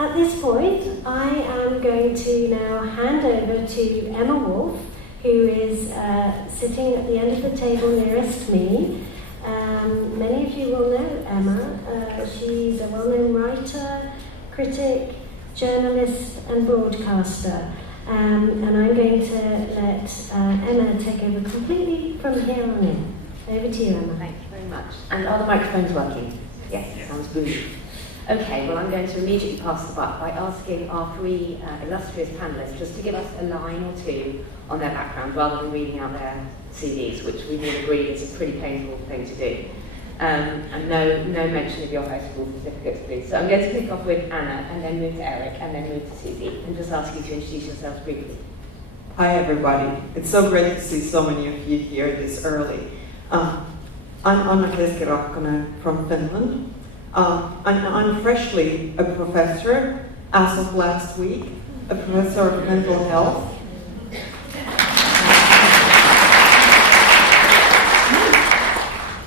At this point, I am going to now hand over to Emma Wolf, who is sitting at the end of the table nearest me. Many of you will know Emma. She's a well-known writer, critic, journalist and broadcaster. And I'm going to let Emma take over completely from here on in. Over to you, Emma. Thank you very much. And are the microphones working? Yes, sounds good. Okay, well, I'm going to immediately pass the buck by asking our three illustrious panellists just to give us a line or two on their background rather than reading out their CVs, which we all agree is a pretty painful thing to do. And no mention of your high school certificates, please. So I'm going to kick off with Anna, and then move to Eric, and then move to Susie, and just ask you to introduce yourselves briefly. Hi, everybody. It's so great to see so many of you here this early. I'm Keski-Rahkonen from Finland. I'm freshly a professor as of last week, a professor of mental health.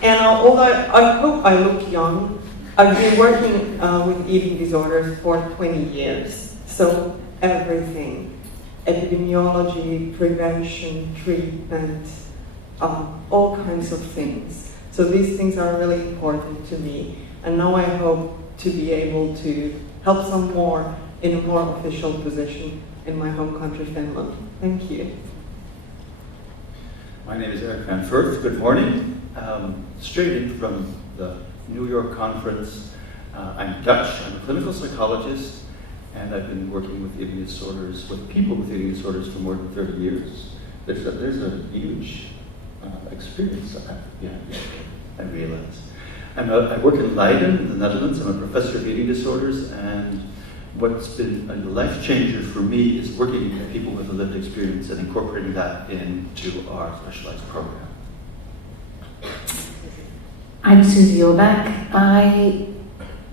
And although I hope I look young, I've been working with eating disorders for 20 years. So everything, epidemiology, prevention, treatment, all kinds of things. So these things are really important to me. And now I hope to be able to help some more in a more official position in my home country, Finland. Thank you. My name is Eric van Furth. Good morning. Straight in from the New York conference. I'm Dutch. I'm a clinical psychologist, and I've been working with eating disorders, with people with eating disorders for more than 30 years. There's a huge experience behind it, I realize. I work in Leiden, in the Netherlands. I'm a professor of eating disorders, and what's been a life changer for me is working with people with a lived experience and incorporating that into our specialized program. I'm Susie Orbach. I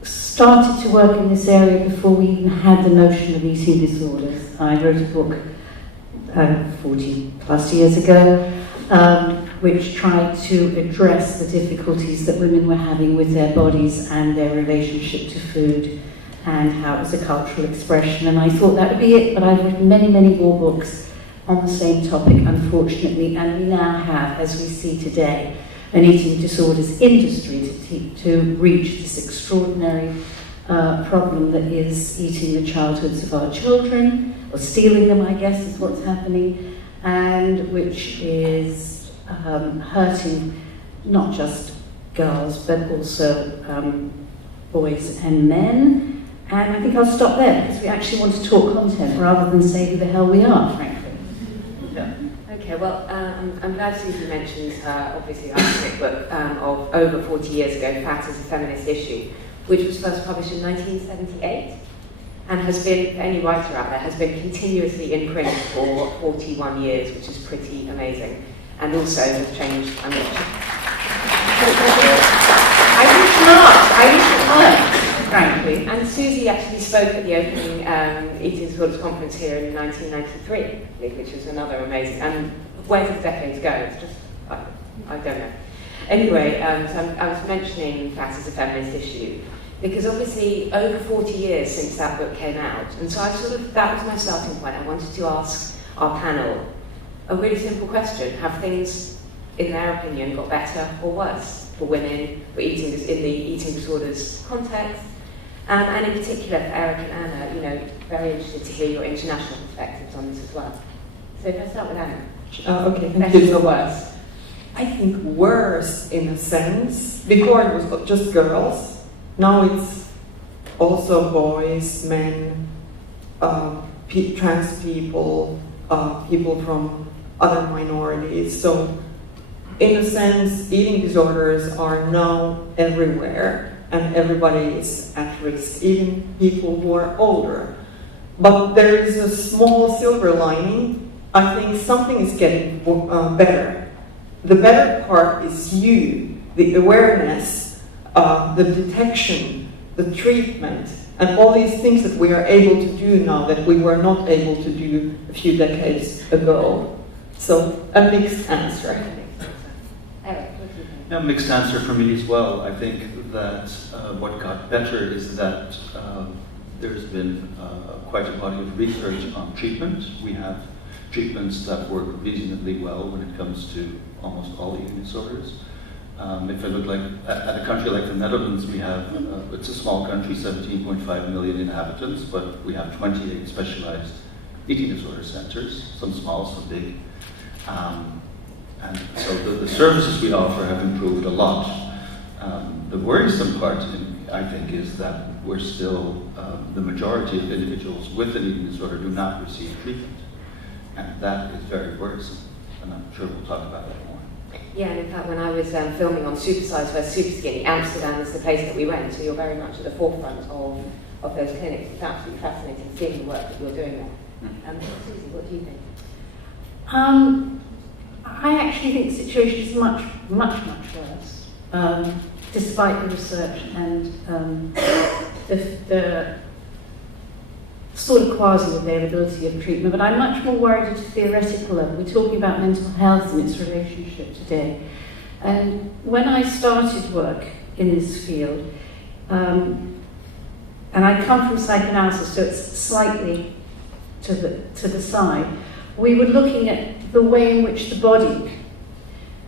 started to work in this area before we even had the notion of eating disorders. I wrote a book 40 plus years ago, which tried to address the difficulties that women were having with their bodies and their relationship to food and how it was a cultural expression. And I thought that would be it, but I've written many, many more books on the same topic, unfortunately, and we now have, as we see today, an eating disorders industry to reach this extraordinary problem that is eating the childhoods of our children, or stealing them, I guess, is what's happening, and which is hurting not just girls, but also boys and men. And I think I'll stop there, because we actually want to talk content rather than say who the hell we are, frankly. Yeah. Okay, well, I'm glad Susie mentioned obviously her critic book of over 40 years ago, Fat as a Feminist Issue, which was first published in 1978 and has been, for any writer out there, has been continuously in print for 41 years, which is pretty amazing, and also has changed. I wish not, frankly. And Susie actually spoke at the opening Eating Disorders Conference here in 1993, which was another amazing, and where did the decades go? It's just, I don't know. Anyway, so I was mentioning Fat as a Feminist Issue, because obviously over 40 years since that book came out, and so that was my starting point. I wanted to ask our panel a really simple question. Have things, in their opinion, got better or worse for women for eating in the eating disorders context? And in particular for Eric and Anna, very interested to hear your international perspectives on this as well. So if I start with Anna. Okay, thank better you. or worse? I think worse in a sense. Before it was just girls. Now it's also boys, men, trans people, people from other minorities. So in a sense, eating disorders are now everywhere, and everybody is at risk, even people who are older. But there is a small silver lining. I think something is getting better. The better part is the awareness, the detection, the treatment, and all these things that we are able to do now that we were not able to do a few decades ago. So a mixed answer. Eric, what do you think? A mixed answer for me as well. I think that what got better is that there's been quite a body of research on treatment. We have treatments that work reasonably well when it comes to almost all eating disorders. If I look at a country like the Netherlands, we have, it's a small country, 17.5 million inhabitants, but we have 28 specialized eating disorder centers, some small, some big. And so the services we offer have improved a lot. The worrisome part, I think, is that we're still, the majority of individuals with an eating disorder do not receive treatment. And that is very worrisome. And I'm sure we'll talk about that more. Yeah, and in fact, when I was filming on Supersize vs Super Skinny, Amsterdam is the place that we went, so you're very much at the forefront of those clinics. It's absolutely fascinating seeing the work that you're doing there. Susie, what do you think? I actually think the situation is much, much, much worse, despite the research and the sort of quasi-availability of treatment, but I'm much more worried at a theoretical level. We're talking about mental health and its relationship today. And when I started work in this field, and I come from psychoanalysis, so it's slightly to the side, we were looking at the way in which the body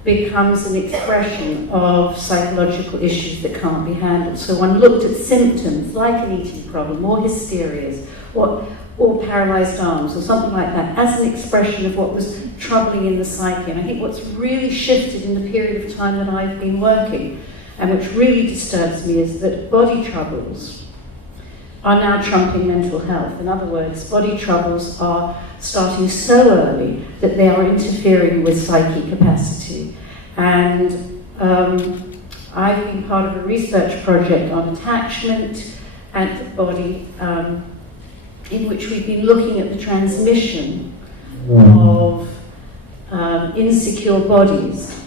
becomes an expression of psychological issues that can't be handled. So one looked at symptoms like an eating problem or hysterias or paralyzed arms or something like that as an expression of what was troubling in the psyche. And I think what's really shifted in the period of time that I've been working, and which really disturbs me, is that body troubles are now trumping mental health. In other words, body troubles are starting so early that they are interfering with psychic capacity. And I've been part of a research project on attachment and the body, in which we've been looking at the transmission of insecure bodies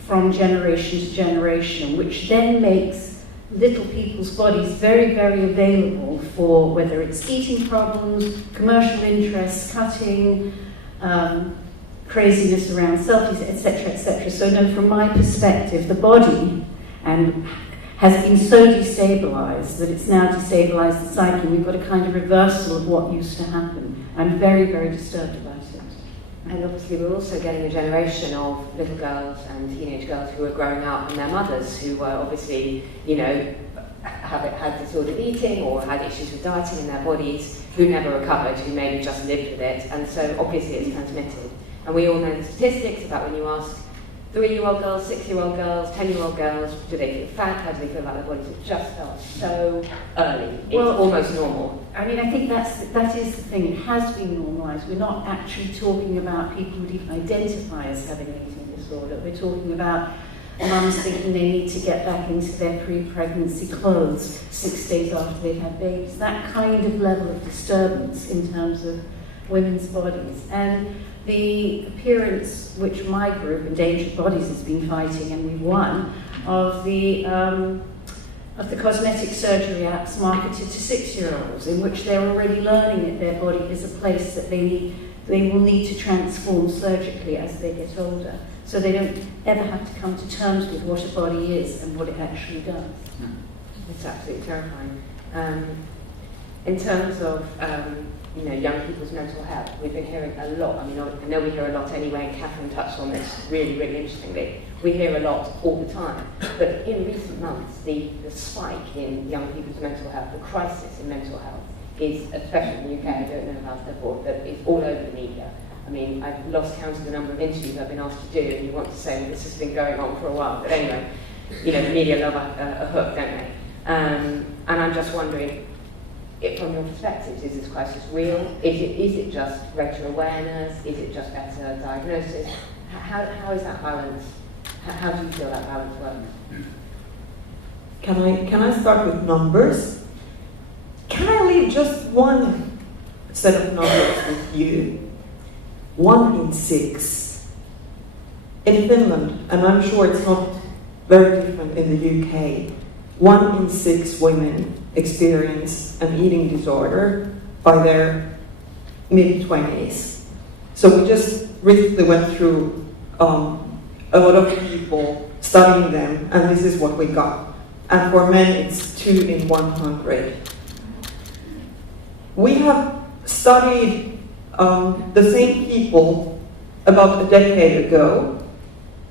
from generation to generation, which then makes little people's bodies very, very available for whether it's eating problems, commercial interests, cutting, craziness around selfies, etc., etc. So no, from my perspective, the body has been so destabilized that it's now destabilized the psyche. We've got a kind of reversal of what used to happen. I'm very, very disturbed about it. And obviously we're also getting a generation of little girls and teenage girls who are growing up, and their mothers who were obviously, had disordered eating or had issues with dieting in their bodies, who never recovered, who maybe just lived with it, and so obviously it's transmitted. And we all know the statistics about when you ask 3-year-old girls, 6-year-old girls, 10-year-old girls, do they feel fat, how do they feel about their bodies? It just starts so early. It's almost normal. I mean, I think that is the thing. It has been normalised. We're not actually talking about people who would even identify as having an eating disorder. We're talking about mums thinking they need to get back into their pre-pregnancy clothes 6 days after they've had babies. That kind of level of disturbance in terms of women's bodies. And the appearance, which my group, Endangered Bodies, has been fighting, and we've won, of the cosmetic surgery apps marketed to 6-year-olds, in which they're already learning that their body is a place that they will need to transform surgically as they get older. So they don't ever have to come to terms with what a body is and what it actually does. It's absolutely terrifying. In terms of young people's mental health, we've been hearing a lot. I mean, I know we hear a lot anyway, and Catherine touched on this really, really interestingly. We hear a lot all the time. But in recent months, the spike in young people's mental health, the crisis in mental health, is, especially in the UK, I don't know about it abroad, but it's all over the media. I mean, I've lost count of the number of interviews I've been asked to do, and you want to say, well, this has been going on for a while. But anyway, the media love a hook, don't they? And I'm just wondering, from your perspective, is this crisis real? Is it just greater awareness? Is it just better diagnosis? How is that balance? How do you feel that balance works? Can I start with numbers? Can I leave just one set of numbers with you? 1 in 6. In Finland, and I'm sure it's not very different in the UK, 1 in 6 women experience an eating disorder by their mid-20s. So we just recently went through a lot of people studying them, and this is what we got. And for men, it's 2 in 100. we have studied the same people about a decade ago,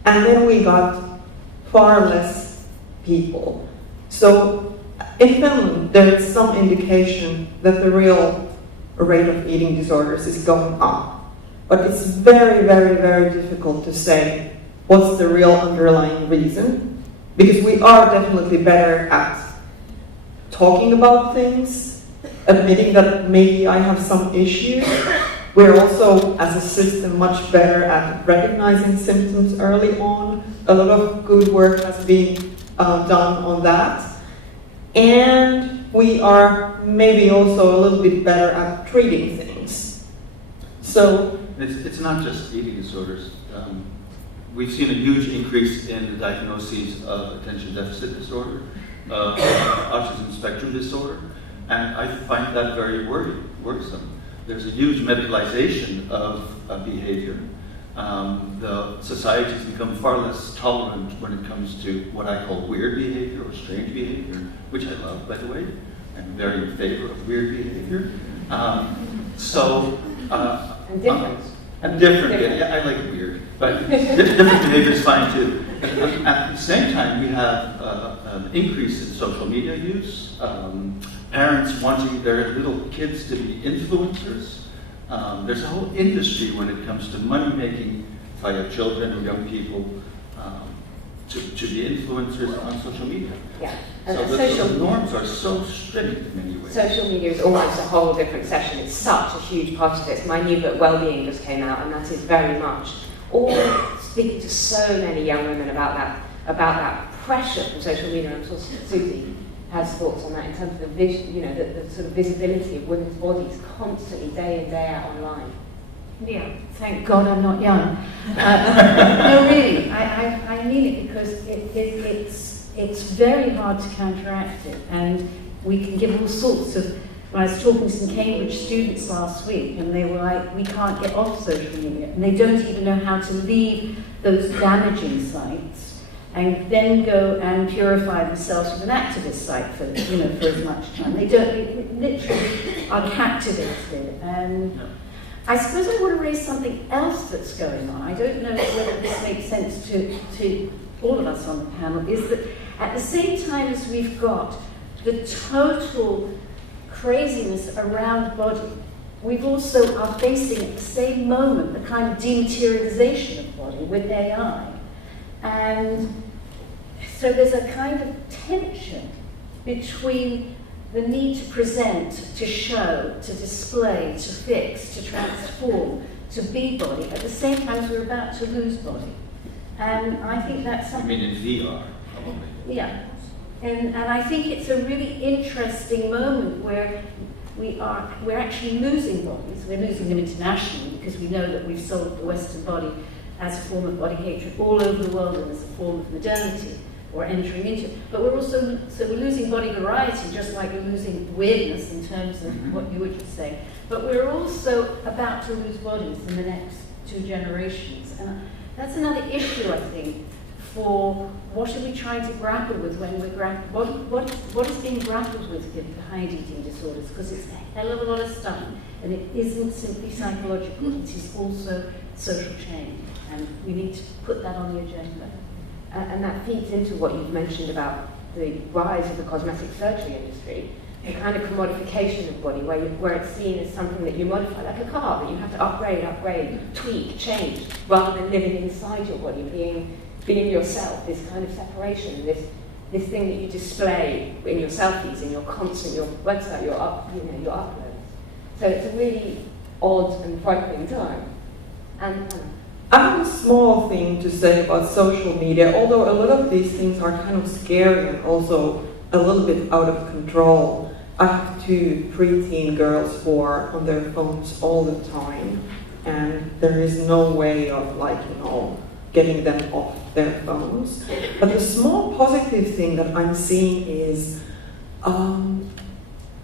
and then we got far less people. So in Finland, there is some indication that the real rate of eating disorders is going up. But it's very, very, very difficult to say what's the real underlying reason, because we are definitely better at talking about things, admitting that maybe I have some issues. We're also, as a system, much better at recognizing symptoms early on. A lot of good work has been done on that. And we are maybe also a little bit better at treating things. So it's not just eating disorders. We've seen a huge increase in the diagnoses of attention deficit disorder, autism spectrum disorder, and I find that very worrisome. There's a huge medicalization of behavior. The society's become far less tolerant when it comes to what I call weird behavior or strange behavior, which I love, by the way. I'm very in favor of weird behavior. And different. And different, yeah, I like weird, but different behavior is fine too. At the same time, we have an increase in social media use, parents wanting their little kids to be influencers. There's a whole industry when it comes to money making via children or young people to be influencers on social media. Yeah. So the norms are so strict in many ways. Social media is almost a whole different session. It's such a huge part of this. My new book, Wellbeing, just came out, and that is very much all speaking to so many young women about that pressure from social media. I'm sure Susie has thoughts on that in terms of the vision, the sort of visibility of women's bodies constantly, day in, day out online. Yeah, thank God I'm not young. No, really, I mean it, because it's very hard to counteract it, and we can give all sorts of. When I was talking to some Cambridge students last week, and they were like, we can't get off social media, and they don't even know how to leave those damaging sites and then go and purify themselves with an activist site for as much time. They literally are captivated. And I suppose I want to raise something else that's going on. I don't know whether this makes sense to all of us on the panel, is that at the same time as we've got the total craziness around body, we've also are facing at the same moment the kind of dematerialization of body with AI. And so there's a kind of tension between the need to present, to show, to display, to fix, to transform, to be body, at the same time as we're about to lose body. And I think that's something... I mean in VR, probably. Yeah. And I think it's a really interesting moment where we're actually losing bodies. We're losing them internationally because we know that we've sold the Western body as a form of body hatred all over the world and as a form of modernity, or entering into it. But we're losing body variety, just like we're losing weirdness in terms of what you were just saying. But we're also about to lose bodies in the next 2 generations. And that's another issue, I think, for what are we trying to grapple with when we're what is being grappled with behind eating disorders? Because it's a hell of a lot of stuff, and it isn't simply psychological, it is also social change, and we need to put that on the agenda. And that feeds into what you've mentioned about the rise of the cosmetic surgery industry, the kind of commodification of body, where it's seen as something that you modify, like a car, that you have to upgrade, tweak, change, rather than living inside your body, being yourself, this kind of separation, this thing that you display in your selfies, in your constant, your website, your uploads. So it's a really odd and frightening time. And I have a small thing to say about social media, although a lot of these things are kind of scary and also a little bit out of control. I have 2 preteen girls who are on their phones all the time, and there is no way of getting them off their phones. But the small positive thing that I'm seeing is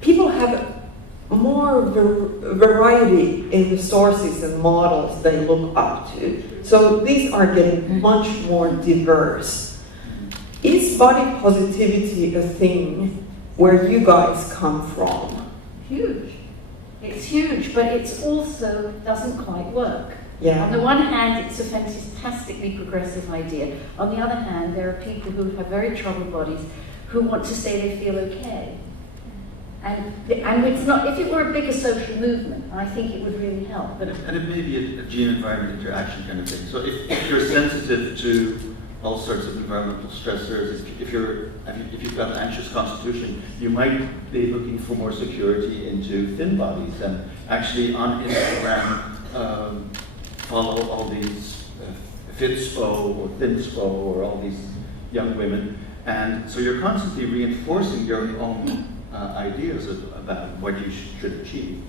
people have more variety in the sources and models they look up to. So these are getting much more diverse. Is body positivity a thing where you guys come from? Huge. It's huge, but it's also doesn't quite work. Yeah. On the one hand, it's a fantastically progressive idea. On the other hand, there are people who have very troubled bodies who want to say they feel okay. And it's not, if it were a bigger social movement, I think it would really help. But and it may be a gene-environment interaction kind of thing. So if you're sensitive to all sorts of environmental stressors, if you've got an anxious constitution, you might be looking for more security into thin bodies, and actually on Instagram follow all these Fitspo or Thinspo or all these young women, and so you're constantly reinforcing your own ideas about what you should achieve,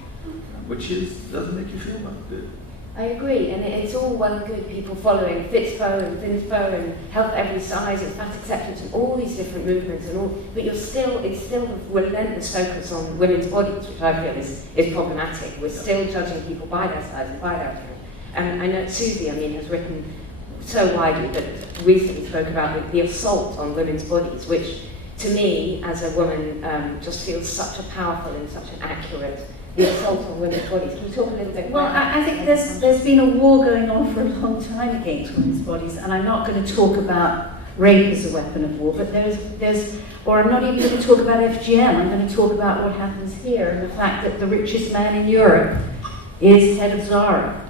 which doesn't make you feel that good. I agree, and it's all well and good people following Fitspo and Thinspo and health every size and fat acceptance and all these different movements and all, but it's still a relentless focus on women's bodies, which I feel is problematic. We're still judging people by their size and by their appearance. And I know Susie, has written so widely, but recently spoke about the assault on women's bodies, which to me, as a woman, just feels such a powerful and such an accurate, the assault on women's bodies. Can you talk a little bit Well, about I think there's been a war going on for a long time against women's bodies, and I'm not going to talk about rape as a weapon of war, but or I'm not even going to talk about FGM, I'm going to talk about what happens here, and the fact that the richest man in Europe is head of Zara.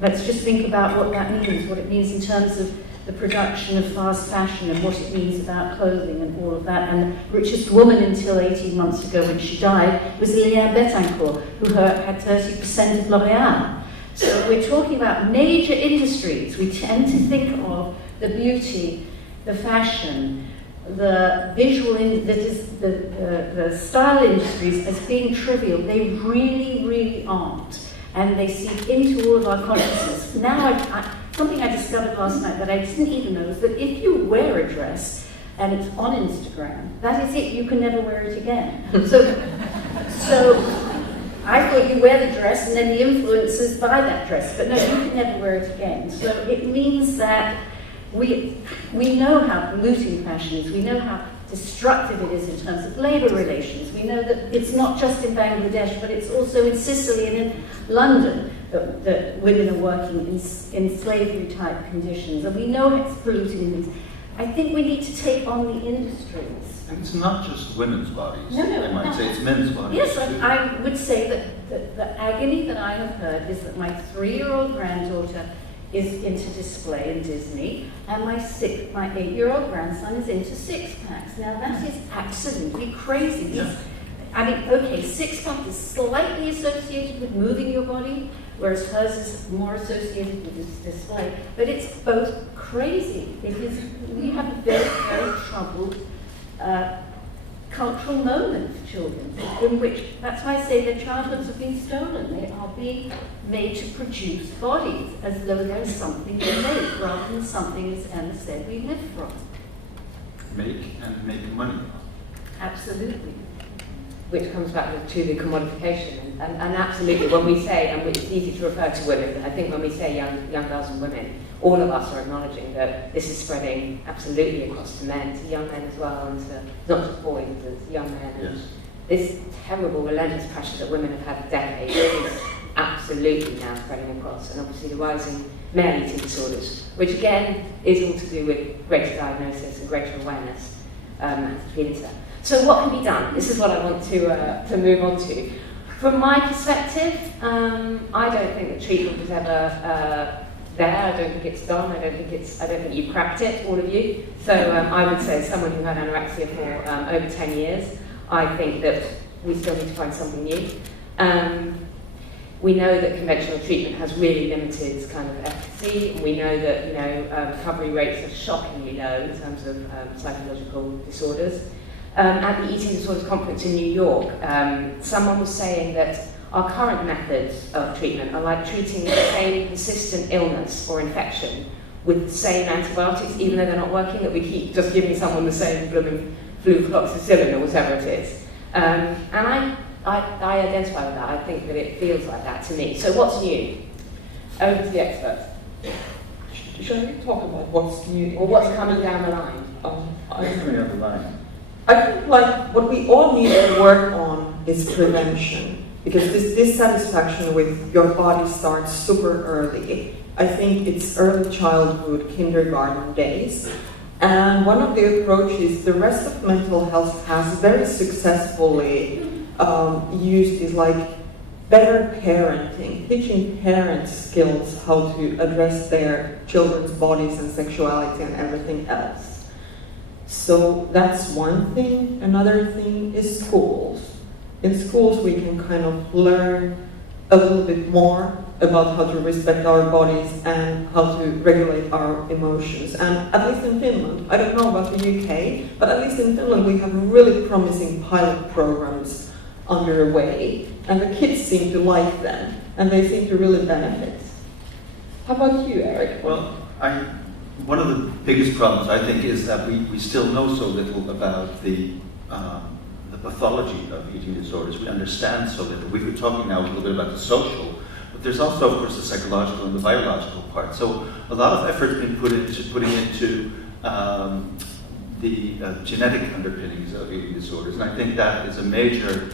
Let's just think about what that means, what it means in terms of the production of fast fashion and what it means about clothing and all of that. And the richest woman until 18 months ago when she died was Liliane Bettencourt, who had 30% of L'Oréal. So we're talking about major industries. We tend to think of the beauty, the fashion, the visual, the style industries as being trivial. They really, really aren't. And they seep into all of our consciousness. Now, something I discovered last night that I didn't even know is that if you wear a dress and it's on Instagram, that is it, you can never wear it again. So I thought you wear the dress and then the influencers buy that dress, but no, you can never wear it again. So it means that we know how polluting fashion is, we know how destructive it is in terms of labour relations. We know that it's not just in Bangladesh, but it's also in Sicily and in London that women are working in slavery-type conditions, and we know it's polluting things. I think we need to take on the industries. And it's not just women's bodies. No, I might say it's men's bodies. Yes, too. I would say that the agony that I have heard is that my 3-year-old granddaughter is into display in Disney, and my 8-year-old grandson is into six-packs. Now that is absolutely crazy. Yeah. Okay, six-pack is slightly associated with moving your body, whereas hers is more associated with this display. But it's both crazy. We have a very, very troubled cultural moment for children, in which, that's why I say their childhoods have been stolen. They are being made to produce bodies as though there is something they make, rather than something, as Emma said, we live from. Make money. Absolutely. which comes back to the commodification. And absolutely, when we say, and it's easy to refer to women, I think when we say young girls and women, all of us are acknowledging that this is spreading absolutely across to men, to young men as well, and to not just boys, but to young men. Yes. This terrible, relentless pressure that women have had for decades is absolutely now spreading across, and obviously the rising male eating disorders, which again is all to do with greater diagnosis and greater awareness and theatre. So what can be done? This is what I want to move on to. From my perspective, I don't think that treatment was ever there. I don't think it's done. I don't think you've cracked it, all of you. So I would say, as someone who had anorexia for over 10 years, I think that we still need to find something new. We know that conventional treatment has really limited kind of efficacy, and we know that recovery rates are shockingly low in terms of psychological disorders. At the Eating Disorders Conference in New York, someone was saying that our current methods of treatment are like treating the same consistent illness or infection with the same antibiotics, even though they're not working, that we keep just giving someone the same blooming flucloxacillin or whatever it is. And I identify with that. I think that it feels like that to me. So what's new? Over to the experts. Shall we talk about what's new? Or what's coming down the line? I'm coming down the line. I think like what we all need to work on is prevention. because this dissatisfaction with your body starts super early. I think it's early childhood, kindergarten days. And one of the approaches the rest of mental health has very successfully used is like better parenting, teaching parents skills how to address their children's bodies and sexuality and everything else. So that's one thing. Another thing is schools. In schools we can kind of learn a little bit more about how to respect our bodies and how to regulate our emotions. And at least in Finland, I don't know about the UK, but at least in Finland we have really promising pilot programs underway, and the kids seem to like them, and they seem to really benefit. How about you, Eric? Well, one of the biggest problems, I think, is that we still know so little about the pathology of eating disorders. We understand so little. We've been talking now a little bit about the social, but there's also, of course, the psychological and the biological part. So a lot of effort has been put into putting into the genetic underpinnings of eating disorders, and I think that is a major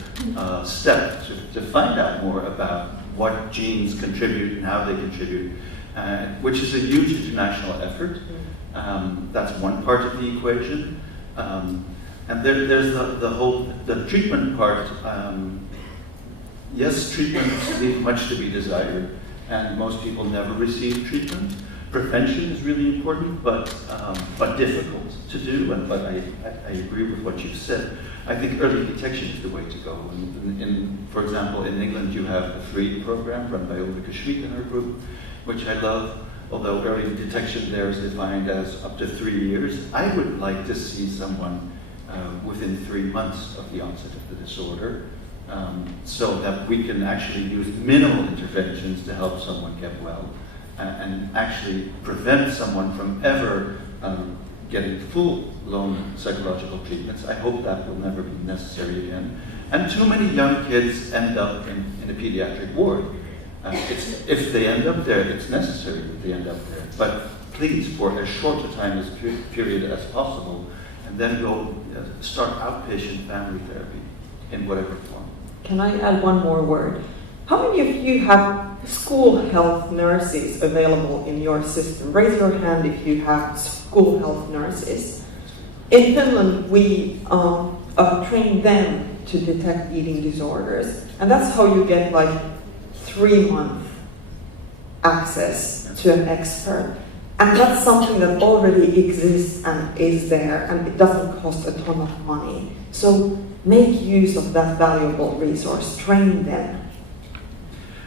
step to find out more about what genes contribute and how they contribute, which is a huge international effort. That's one part of the equation. And there's the treatment part. Yes, treatments leave much to be desired, and most people never receive treatment. Prevention is really important, but difficult to do. But I agree with what you've said. I think early detection is the way to go. For example, in England, you have the FREE program run by Orbach and her group, which I love. Although early detection there is defined as up to 3 years, I would like to see someone within 3 months of the onset of the disorder, so that we can actually use minimal interventions to help someone get well, and actually prevent someone from ever getting full-blown psychological treatments. I hope that will never be necessary again. And too many young kids end up in a pediatric ward. If they end up there, it's necessary that they end up there. But please, for as short a time as period as possible, and then go start outpatient family therapy in whatever form. Can I add one more word? How many of you have school health nurses available in your system? Raise your hand if you have school health nurses. In Finland, we train them to detect eating disorders, and that's how you get like 3-month access to an expert. And that's something that already exists and is there, and it doesn't cost a ton of money. So make use of that valuable resource, train them.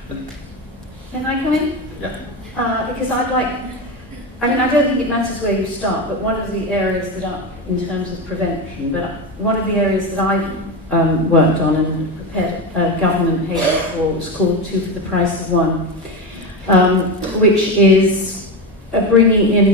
Can I come in? Yeah. Because I don't think it matters where you start, but one of the areas that are, in terms of prevention, but one of the areas that I've worked on and prepared a government paper for was called 2 for the Price of 1, which is bringing in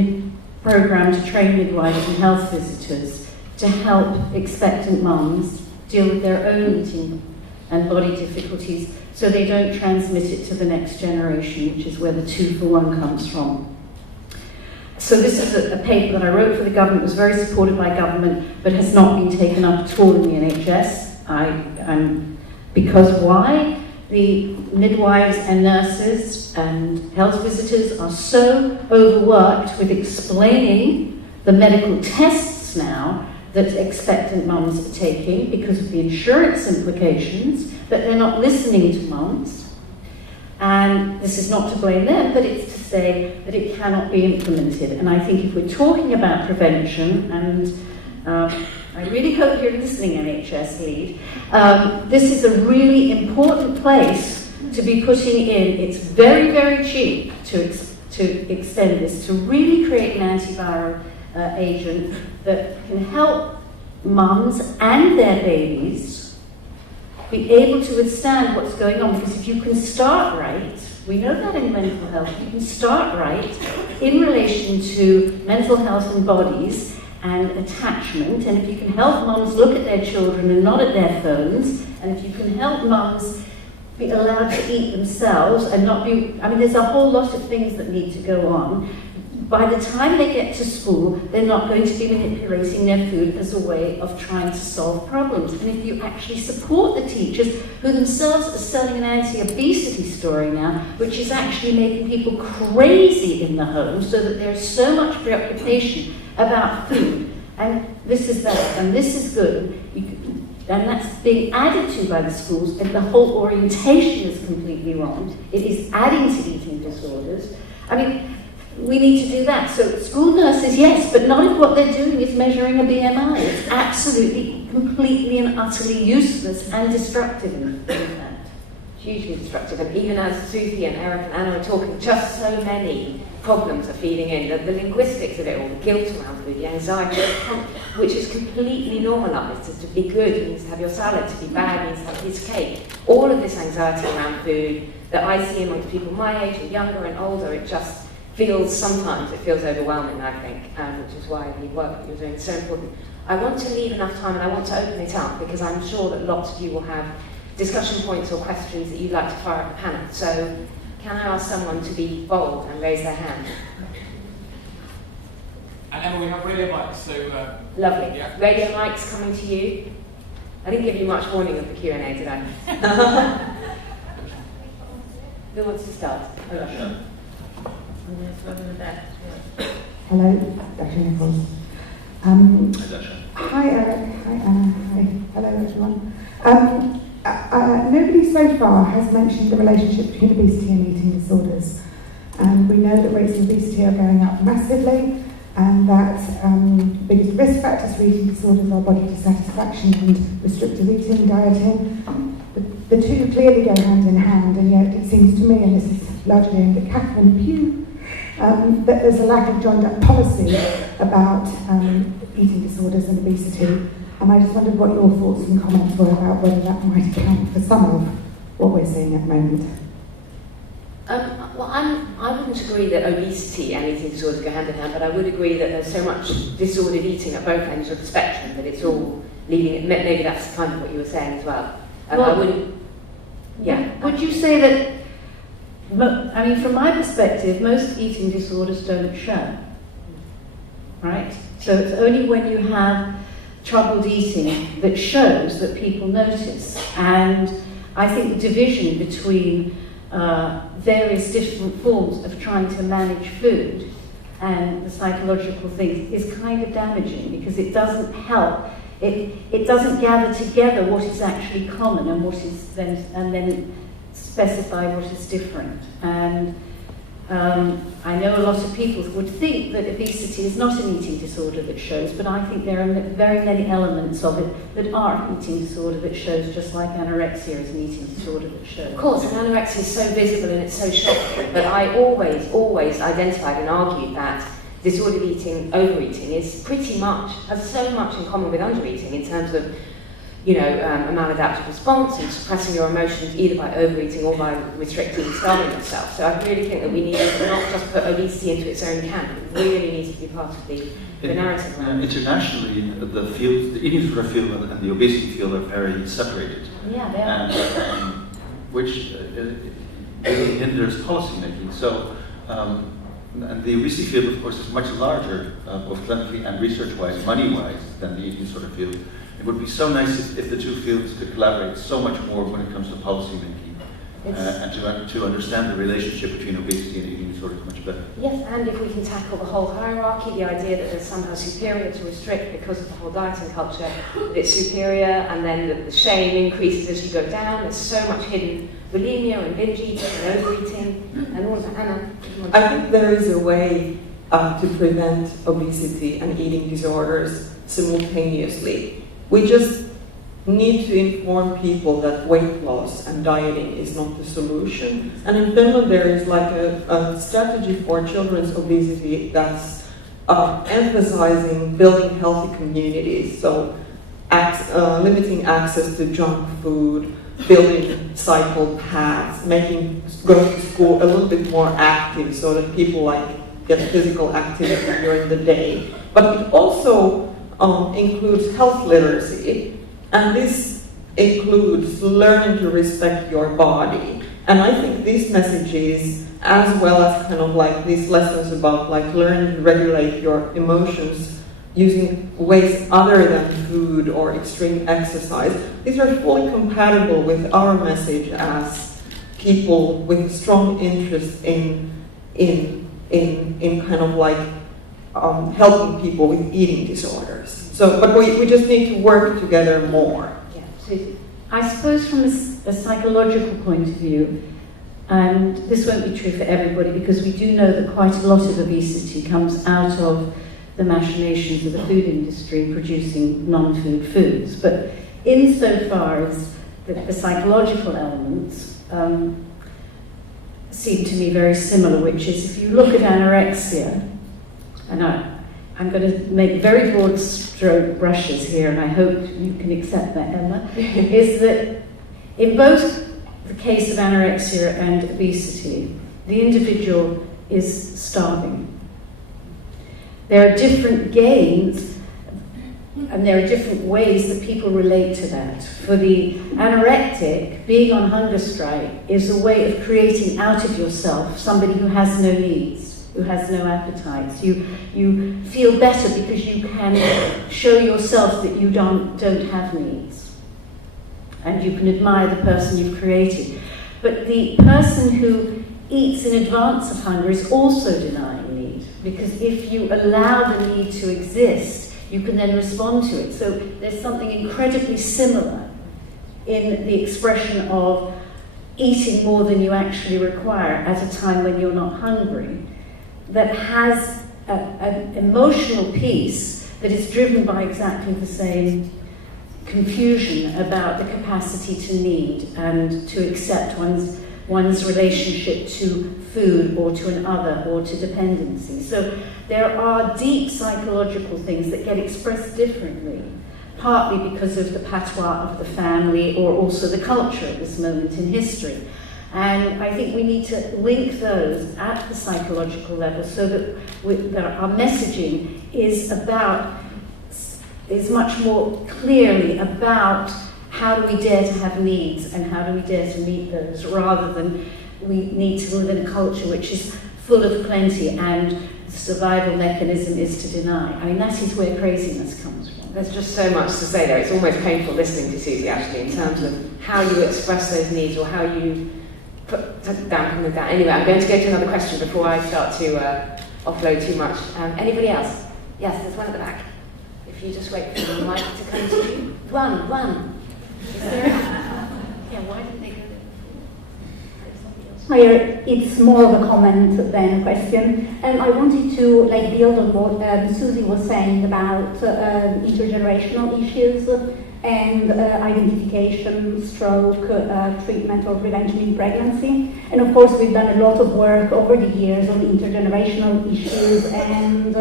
a program to train midwives and health visitors to help expectant mums deal with their own eating and body difficulties so they don't transmit it to the next generation, which is where the 2 for 1 comes from. So this is a paper that I wrote for the government, was very supported by government, but has not been taken up at all in the NHS. Because why? The midwives and nurses and health visitors are so overworked with explaining the medical tests now that expectant mums are taking because of the insurance implications, that they're not listening to mums. And this is not to blame them, but it's to say that it cannot be implemented. And I think if we're talking about prevention, and I really hope you're listening, NHS lead, this is a really important place to be putting in. It's very, very cheap to extend this, to really create an antiviral agent that can help mums and their babies be able to withstand what's going on. Because if you can start right, we know that in mental health, you can start right in relation to mental health and bodies and attachment, and if you can help mums look at their children and not at their phones, and if you can help mums be allowed to eat themselves and not be, there's a whole lot of things that need to go on. by the time they get to school, they're not going to be manipulating their food as a way of trying to solve problems. And if you actually support the teachers, who themselves are selling an anti-obesity story now, which is actually making people crazy in the home, so that there's so much preoccupation about food, and this is bad, and this is good, and that's being added to by the schools, and the whole orientation is completely wrong. It is adding to eating disorders. I mean, we need to do that. So school nurses, yes, but not if what they're doing is measuring a BMI. It's absolutely, completely and utterly useless and destructive in fact. Hugely destructive. And even as Susie and Eric and Anna are talking, just so many problems are feeding in. The linguistics of it all, the guilt around food, the anxiety, which is completely normalised. To be good means to have your salad, to be bad means to have a piece of cake. All of this anxiety around food that I see amongst people my age and younger and older, it just sometimes it feels overwhelming, I think, which is why the work that you're doing is so important. I want to leave enough time and I want to open it up because I'm sure that lots of you will have discussion points or questions that you'd like to fire at the panel. So can I ask someone to be bold and raise their hand? And Emma, we have radio mics, so... Lovely. Yeah. Radio mics coming to you. I didn't give you much warning of the Q&A, did I? Who wants to start? Hello, Dr. Nichols. Hi Eric, hi Anna, hi. Hello everyone. Nobody so far has mentioned the relationship between obesity and eating disorders. And we know that rates of obesity are going up massively, and that biggest risk factors for eating disorders are body dissatisfaction and restrictive eating, dieting. The two clearly go hand in hand, and yet it seems to me, and this is largely aimed at Catherine Pugh, that there's a lack of joined-up policy about eating disorders and obesity. And I just wondered what your thoughts and comments were about whether that might account for some of what we're seeing at the moment. Well, I wouldn't agree that obesity and eating disorders go hand in hand, but I would agree that there's so much disordered eating at both ends of the spectrum that it's all leading. Maybe that's kind of what you were saying as well. I wouldn't. Yeah. Would you say that? I mean, from my perspective, most eating disorders don't show. Right. So it's only when you have troubled eating that shows that people notice, and I think the division between various different forms of trying to manage food and the psychological things is kind of damaging because it doesn't help. It doesn't gather together what is actually common and what is then specify what is different. And I know a lot of people would think that obesity is not an eating disorder that shows, but I think there are very many elements of it that are an eating disorder that shows, just like anorexia is an eating disorder that shows. Of course, and anorexia is so visible and it's so shocking, but I always identified and argued that disordered eating, overeating, is has so much in common with undereating in terms of, a maladaptive response and suppressing your emotions either by overeating or by restricting and starving yourself. So I really think that we need to not just put obesity into its own camp, it really needs to be part of the narrative around it. Internationally, the eating disorder field and the obesity field are very separated. Yeah, they are. And, which hinders policy making. So, and the obesity field, of course, is much larger, both clinically and research-wise, money-wise, than the eating disorder field. It would be so nice if the two fields could collaborate so much more when it comes to policy making and to understand the relationship between obesity and eating disorders much better. Yes, and if we can tackle the whole hierarchy, the idea that there's somehow superior to restrict because of the whole dieting culture, that it's superior, and then the shame increases as you go down. There's so much hidden bulimia and binge eating and overeating and all of that. Anna? I think there is a way to prevent obesity and eating disorders simultaneously. We just need to inform people that weight loss and dieting is not the solution. And in Finland there is like a strategy for children's obesity that's emphasizing building healthy communities, so limiting access to junk food, building cycle paths, making going to school a little bit more active so that people get physical activity during the day. But it also includes health literacy, and this includes learning to respect your body And I think these messages, as well as kind of like these lessons about like learning to regulate your emotions using ways other than food or extreme exercise, these are fully compatible with our message as people with strong interest in kind of like helping people with eating disorders. So, but we just need to work together more. Yeah, Susie. I suppose from a psychological point of view, and this won't be true for everybody because we do know that quite a lot of obesity comes out of the machinations of the food industry producing non-food foods. But insofar as the psychological elements seem to me very similar, which is if you look at anorexia, and I'm going to make very broad stroke brushes here, and I hope you can accept that, Emma, is that in both the case of anorexia and obesity, the individual is starving. There are different gains, and there are different ways that people relate to that. For the anorectic, being on hunger strike is a way of creating out of yourself somebody who has no needs, who has no appetites. You feel better because you can show yourself that you don't have needs. And you can admire the person you've created. But the person who eats in advance of hunger is also denying need, because if you allow the need to exist, you can then respond to it. So there's something incredibly similar in the expression of eating more than you actually require at a time when you're not hungry, that has an emotional piece that is driven by exactly the same confusion about the capacity to need and to accept one's relationship to food or to an other or to dependency. So there are deep psychological things that get expressed differently, partly because of the patois of the family or also the culture at this moment in history. And I think we need to link those at the psychological level so that our messaging is much more clearly about how do we dare to have needs and how do we dare to meet those, rather than we need to live in a culture which is full of plenty and the survival mechanism is to deny. I mean, that is where craziness comes from. There's just so much to say there. It's almost painful listening to Susie, actually, in terms of how you express those needs or how you dampen them down. Anyway, I'm going to go to another question before I start to offload too much. Anybody else? Yes, there's one at the back. If you just wait for the mic to come to you. One. Is there? Yeah, why didn't they go there before? Hi, it's more of a comment than a question. I wanted to build on what Susie was saying about intergenerational issues and identification, stroke, treatment or prevention in pregnancy. And of course we've done a lot of work over the years on intergenerational issues and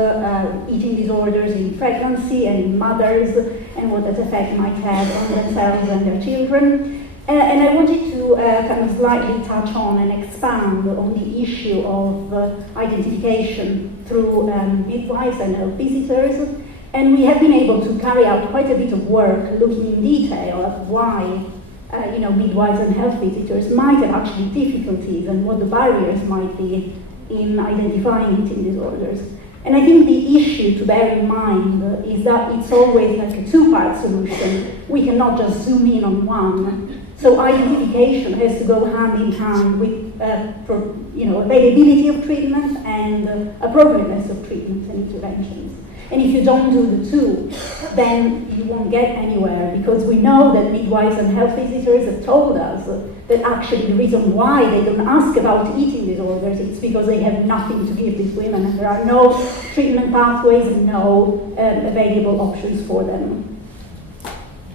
eating disorders in pregnancy and in mothers and what that effect might have on themselves and their children. And I wanted to kind of slightly touch on and expand on the issue of identification through midwives and health visitors. And we have been able to carry out quite a bit of work looking in detail at why midwives and health visitors might have actually difficulties and what the barriers might be in identifying eating disorders. And I think the issue to bear in mind is that it's always like a two-part solution. We cannot just zoom in on one. So identification has to go hand in hand with availability of treatment and appropriateness of treatments and interventions. And if you don't do the two, then you won't get anywhere, because we know that midwives and health visitors have told us that actually the reason why they don't ask about eating disorders is because they have nothing to give these women and there are no treatment pathways and no available options for them.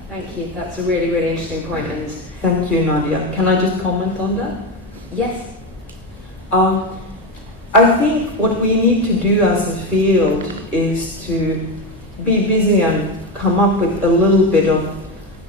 Thank you. That's a really, really interesting point. And thank you, Nadia. Can I just comment on that? Yes. I think what we need to do as a field is to be busy and come up with a little bit of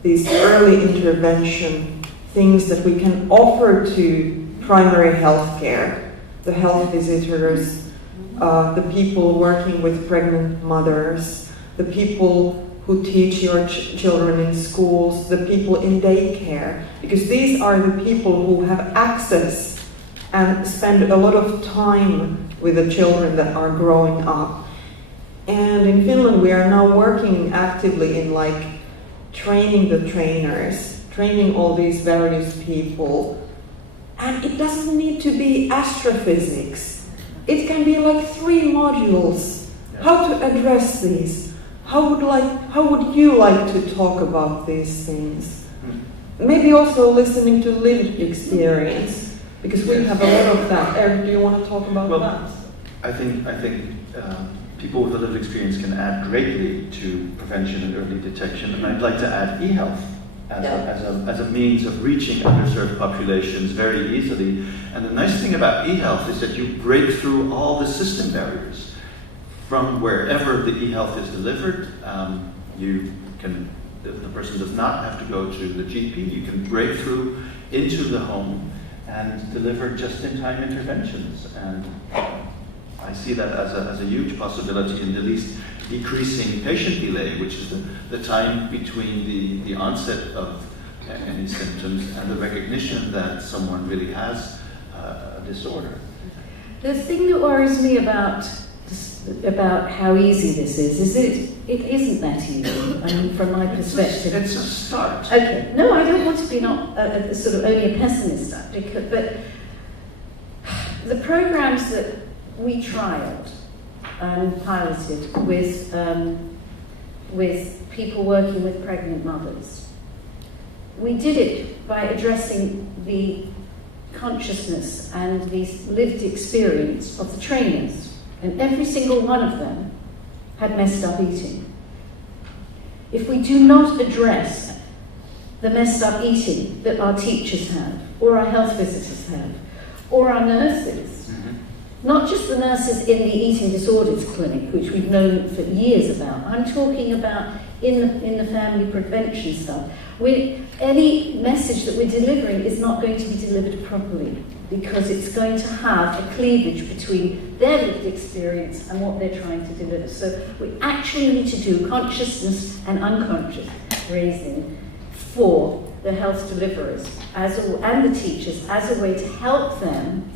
these early intervention things that we can offer to primary health care, the health visitors, the people working with pregnant mothers, the people who teach your children in schools, the people in daycare, because these are the people who have access and spend a lot of time with the children that are growing up. And in Finland we are now working actively in like training the trainers, training all these various people. And it doesn't need to be astrophysics. It can be like 3 modules. How to address these. How would you like to talk about these things? Maybe also listening to lived experience, because we have a lot of that. Eric, do you want to talk about that? I think people with a lived experience can add greatly to prevention and early detection, and I'd like to add e-health as a means of reaching underserved populations very easily. And the nice thing about e-health is that you break through all the system barriers. From wherever the e-health is delivered, the person does not have to go to the GP. You can break through into the home and deliver just-in-time interventions. And I see that as a huge possibility in at least decreasing patient delay, which is the time between the onset of any symptoms and the recognition that someone really has a disorder. The thing that worries me about how easy this is it isn't that easy. I mean, from my perspective, it's a start. Okay, no, I don't want to be not sort of only a pessimist, but the programs that we trialled and piloted with people working with pregnant mothers, we did it by addressing the consciousness and the lived experience of the trainers. And every single one of them had messed up eating. If we do not address the messed up eating that our teachers have, or our health visitors have, or our nurses, not just the nurses in the eating disorders clinic, which we've known for years about, I'm talking about in the family prevention stuff. Any message that we're delivering is not going to be delivered properly, because it's going to have a cleavage between their lived experience and what they're trying to deliver. So we actually need to do consciousness and unconscious raising for the health deliverers and the teachers as a way to help them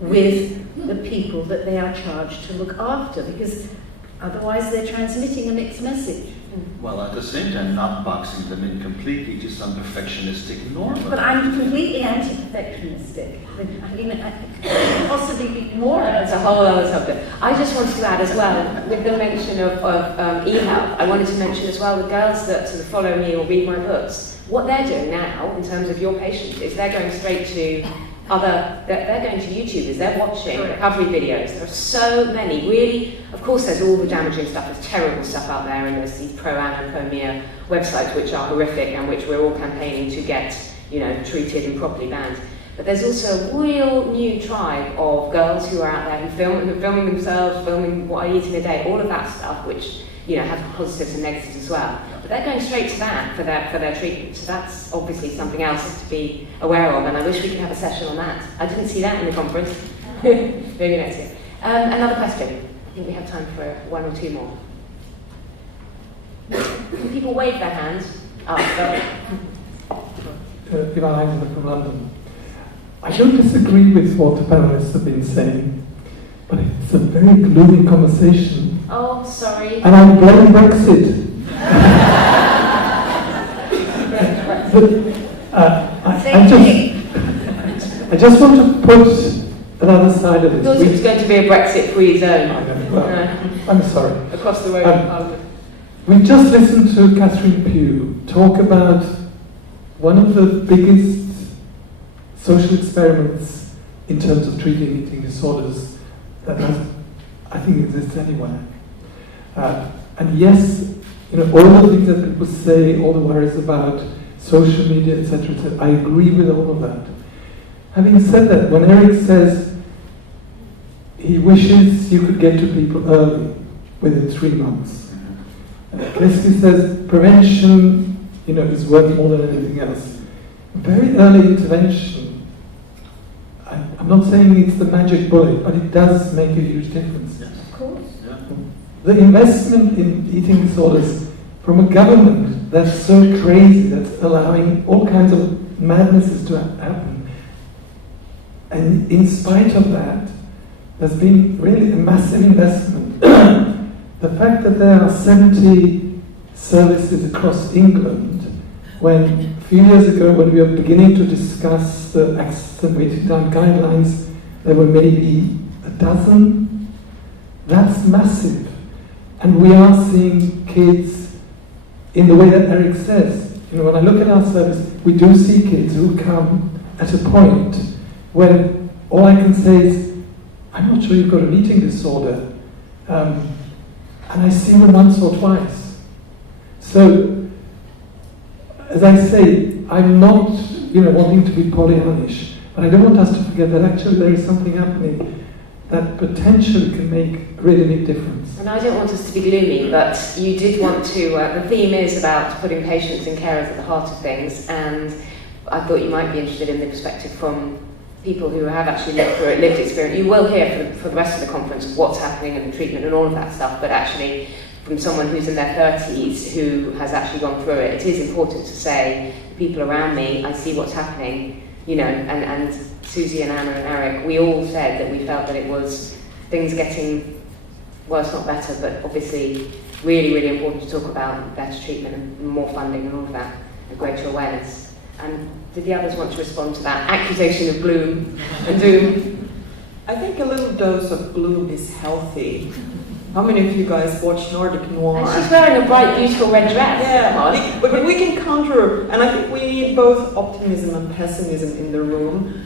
with the people that they are charged to look after, because otherwise they're transmitting a mixed message. While at the same time not boxing them in completely to some perfectionistic norm. But I'm completely anti-perfectionistic. I mean, I could possibly be more. That's a whole other subject. I just wanted to add as well, with the mention of e-health, I wanted to mention as well the girls that sort of follow me or read my books. What they're doing now, in terms of your patients, is they're going straight to they're going to YouTubers, they're watching recovery videos. There are so many, really. Of course, there's all the damaging stuff, there's terrible stuff out there, and there's these pro-An and pro-Mia websites which are horrific and which we're all campaigning to get, treated and properly banned. But there's also a real new tribe of girls who are out there who are filming themselves, filming what I eat in a day, all of that stuff, which have positives and negatives as well. But they're going straight to that for their treatment. So that's obviously something else to be aware of, and I wish we could have a session on that. I didn't see that in the conference. Maybe next year. Another question. I think we have time for 1 or 2 more. Can people wave their hands? Sorry. Ivan Heinzler from London. I don't disagree with what the panelists have been saying, but it's a very gloomy conversation. Oh, sorry. And I blame Brexit. I just want to put another side of it. I thought it was going to be a Brexit-free zone. I'm sorry. Across the road. We just listened to Catherine Pugh talk about one of the biggest social experiments in terms of treating eating disorders that I think exists anywhere. And yes, all the things that people say, all the worries about social media, etc., I agree with all of that. Having said that, when Eric says he wishes you could get to people early, within 3 months, Keski says prevention, is worth more than anything else. Very early intervention, I'm not saying it's the magic bullet, but it does make a huge difference. Yes. Of course. Yeah. The investment in eating disorders from a government that's so crazy, that's allowing all kinds of madnesses to happen. And in spite of that, there's been really a massive investment. The fact that there are 70 services across England, when a few years ago, when we were beginning to discuss the access and waiting time guidelines, there were maybe a dozen. That's massive. And we are seeing kids in the way that Eric says. You know, when I look at our service, we do see kids who come at a point where all I can say is, I'm not sure you've got an eating disorder. And I see them once or twice. So, as I say, I'm not, wanting to be Pollyannish, but I don't want us to forget that actually there is something happening that potentially can make a really big difference. And I don't want us to be gloomy, but you did want to, the theme is about putting patients and carers at the heart of things, and I thought you might be interested in the perspective from people who have actually lived through it, lived experience. You will hear for the rest of the conference what's happening and the treatment and all of that stuff, but actually from someone who's in their 30s who has actually gone through it, it is important to say, people around me, I see what's happening, and Susie and Anna and Eric, we all said that we felt that it was things getting worse, not better, but obviously really, really important to talk about better treatment and more funding and all of that, and greater awareness. And did the others want to respond to that accusation of gloom and doom? I think a little dose of gloom is healthy. How many of you guys watch Nordic Noir? And she's wearing a bright, beautiful red dress. Yeah, but we can counter, and I think we need both optimism and pessimism in the room.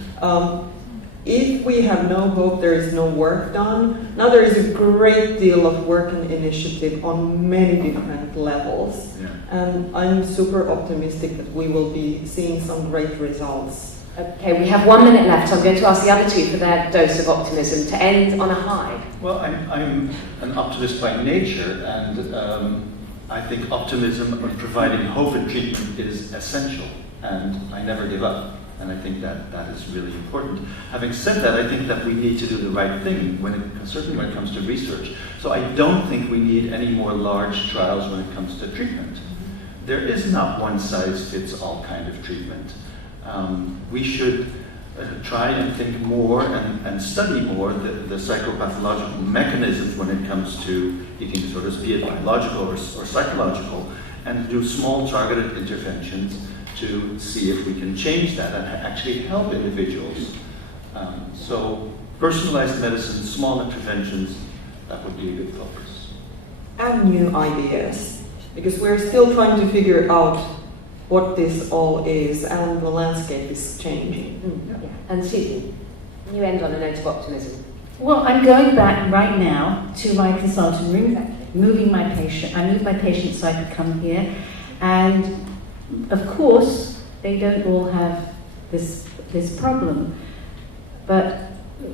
If we have no hope, there is no work done. Now there is a great deal of work and initiative on many different levels. Yeah. And I'm super optimistic that we will be seeing some great results. Okay, we have 1 minute left, so I'm going to ask the other two for their dose of optimism to end on a high. Well, I'm an optimist by nature, and I think optimism and providing hope in treatment is essential, and I never give up. And I think that is really important. Having said that, I think that we need to do the right thing, certainly when it comes to research. So I don't think we need any more large trials when it comes to treatment. There is not one-size-fits-all kind of treatment. We should try and think more and study more the psychopathological mechanisms when it comes to eating disorders, be it biological or psychological, and do small targeted interventions to see if we can change that and actually help individuals. So personalized medicine, small interventions, that would be a good focus. And new ideas, because we're still trying to figure out what this all is, and the landscape is changing. Yeah. And Susie, can you end on a note of optimism? Well, I'm going back right now to my consulting room, moving my patient. I moved my patient so I could come here, and of course, they don't all have this problem. But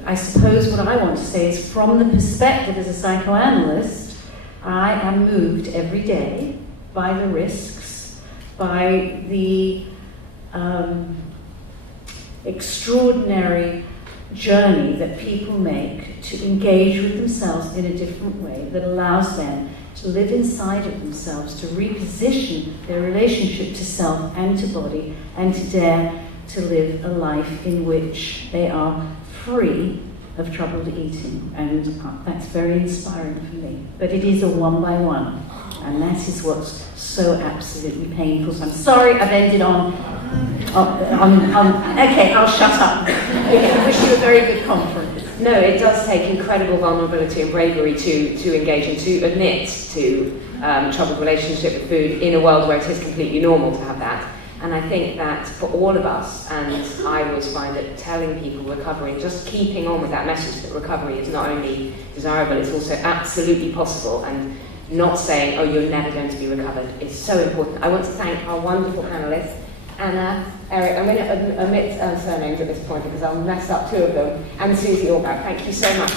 I suppose what I want to say is, from the perspective as a psychoanalyst, I am moved every day by the risks, by the extraordinary journey that people make to engage with themselves in a different way that allows them to live inside of themselves, to reposition their relationship to self and to body, and to dare to live a life in which they are free of troubled eating. And that's very inspiring for me. But it is a one by one, and that is what's so absolutely painful. So I'm sorry I've ended on okay, I'll shut up. I wish you a very good conference. No, it does take incredible vulnerability and bravery to engage and to admit to troubled relationship with food in a world where it is completely normal to have that. And I think that for all of us, and I always find that telling people recovery, just keeping on with that message that recovery is not only desirable, it's also absolutely possible, and not saying, oh, you're never going to be recovered, is so important. I want to thank our wonderful panelists, Anna, Eric, I'm going to omit surnames at this point because I'll mess up two of them, and Susie Orbach. Thank you so much.